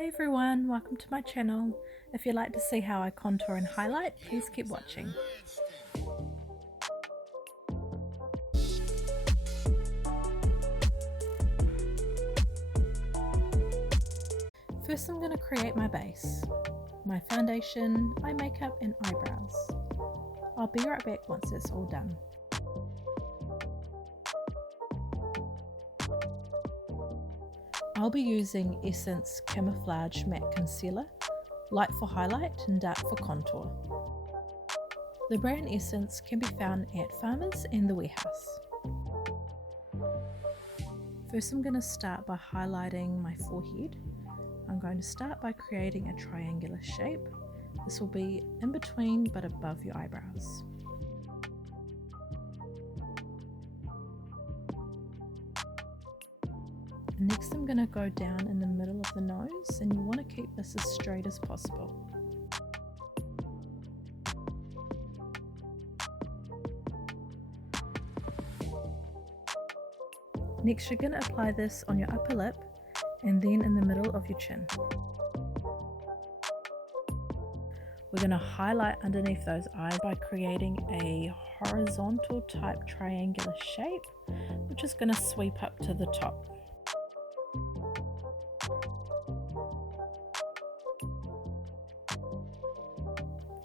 Hey everyone, welcome to my channel. If you'd like to see how I contour and highlight, please keep watching. First I'm going to create my base, my foundation, eye makeup and eyebrows. I'll be right back once it's all done. I'll be using Essence Camouflage Matte Concealer, light for highlight and dark for contour. The brand Essence can be found at Farmers and the Warehouse. First I'm going to start by highlighting my forehead. I'm going to start by creating a triangular shape. This will be in between but above your eyebrows. Next I'm going to go down in the middle of the nose, and you want to keep this as straight as possible. Next you're going to apply this on your upper lip and then in the middle of your chin. We're going to highlight underneath those eyes by creating a horizontal type triangular shape, which is going to sweep up to the top.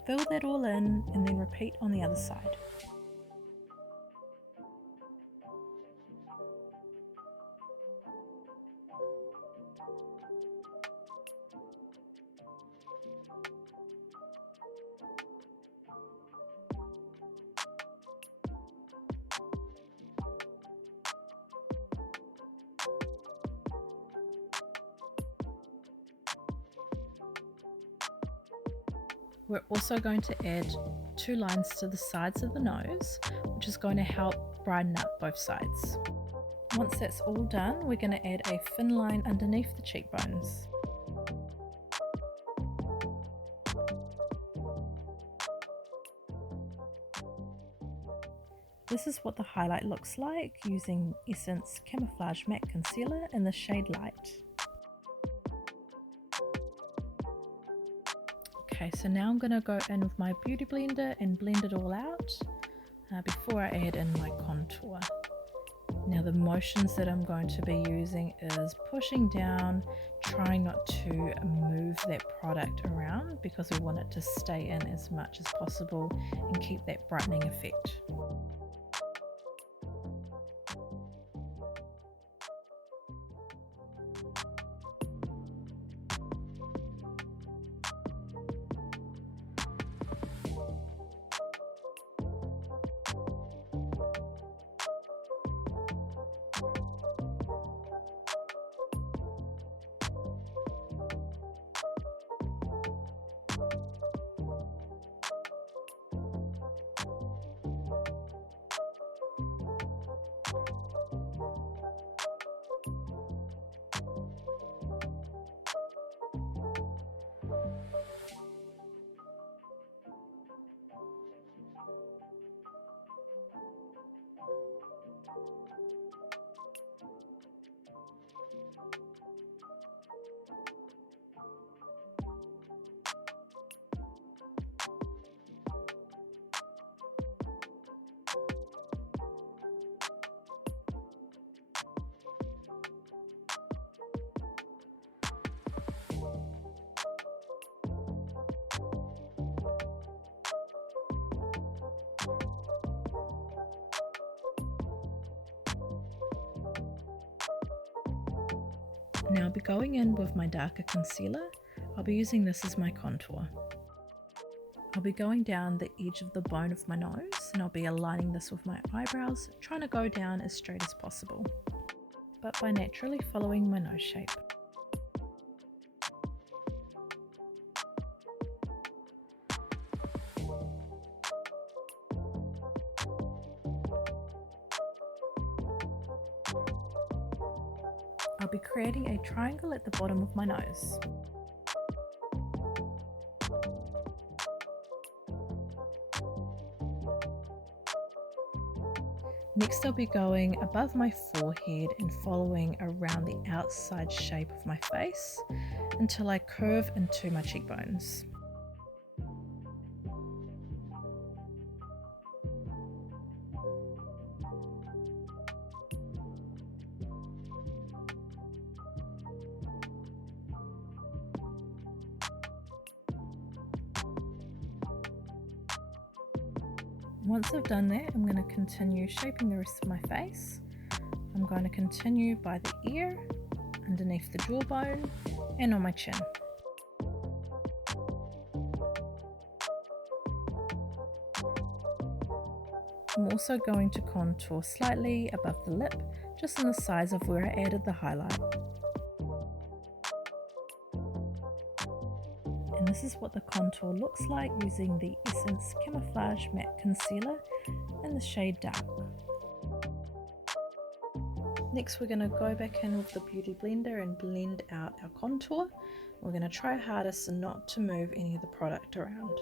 Fill that all in and then repeat on the other side. We're also going to add 2 lines to the sides of the nose, which is going to help brighten up both sides. Once that's all done, we're going to add a thin line underneath the cheekbones. This is what the highlight looks like using Essence Camouflage Matte Concealer in the shade Light. Okay, so now I'm going to go in with my beauty blender and blend it all out before I add in my contour. Now the motions that I'm going to be using is pushing down, trying not to move that product around because we want it to stay in as much as possible and keep that brightening effect. Now I'll be going in with my darker concealer. I'll be using this as my contour. I'll be going down the edge of the bone of my nose, and I'll be aligning this with my eyebrows, trying to go down as straight as possible, but by naturally following my nose shape. I'll be creating a triangle at the bottom of my nose. Next I'll be going above my forehead and following around the outside shape of my face until I curve into my cheekbones. Once I've done that, I'm going to continue shaping the rest of my face. I'm going to continue by the ear, underneath the jawbone, and on my chin. I'm also going to contour slightly above the lip, just on the size of where I added the highlight. And this is what the contour looks like using the Essence Camouflage Matte Concealer in the shade Dark. Next we're going to go back in with the Beauty Blender and blend out our contour. We're going to try our hardest not to move any of the product around.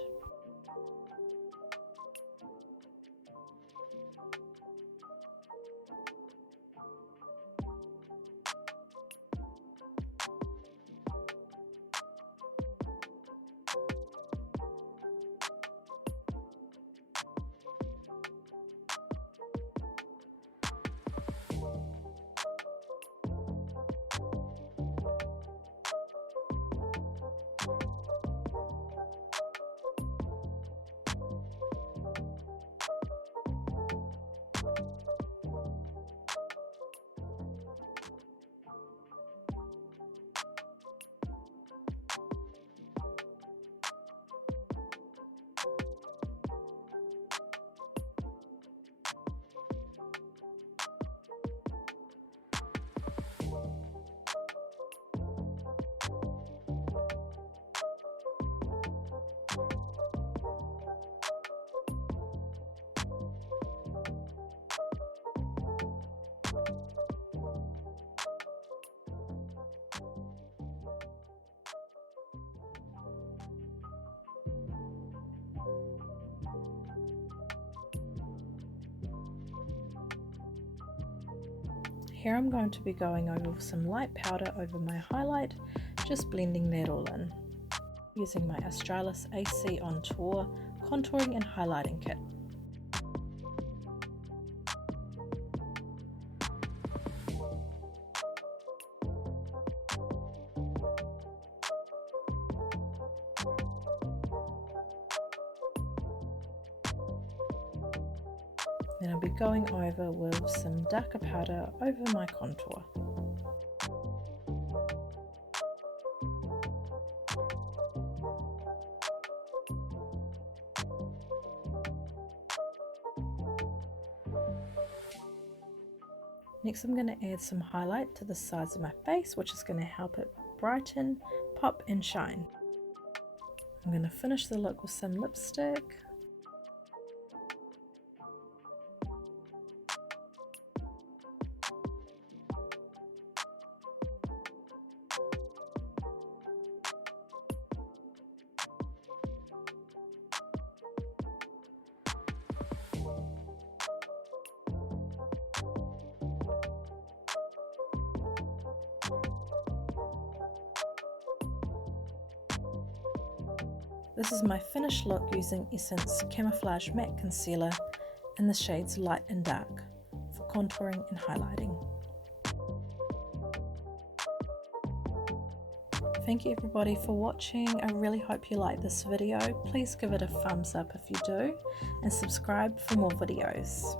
Here I'm going to be going over with some light powder over my highlight, just blending that all in, using my Australis AC on Tour contouring and highlighting kit. Then I'll be going over with some darker powder over my contour. Next I'm going to add some highlight to the sides of my face, which is going to help it brighten, pop and shine. I'm going to finish the look with some lipstick. This is my finished look using Essence Camouflage Matte Concealer in the shades Light and Dark for contouring and highlighting. Thank you everybody for watching. I really hope you like this video. Please give it a thumbs up if you do and subscribe for more videos.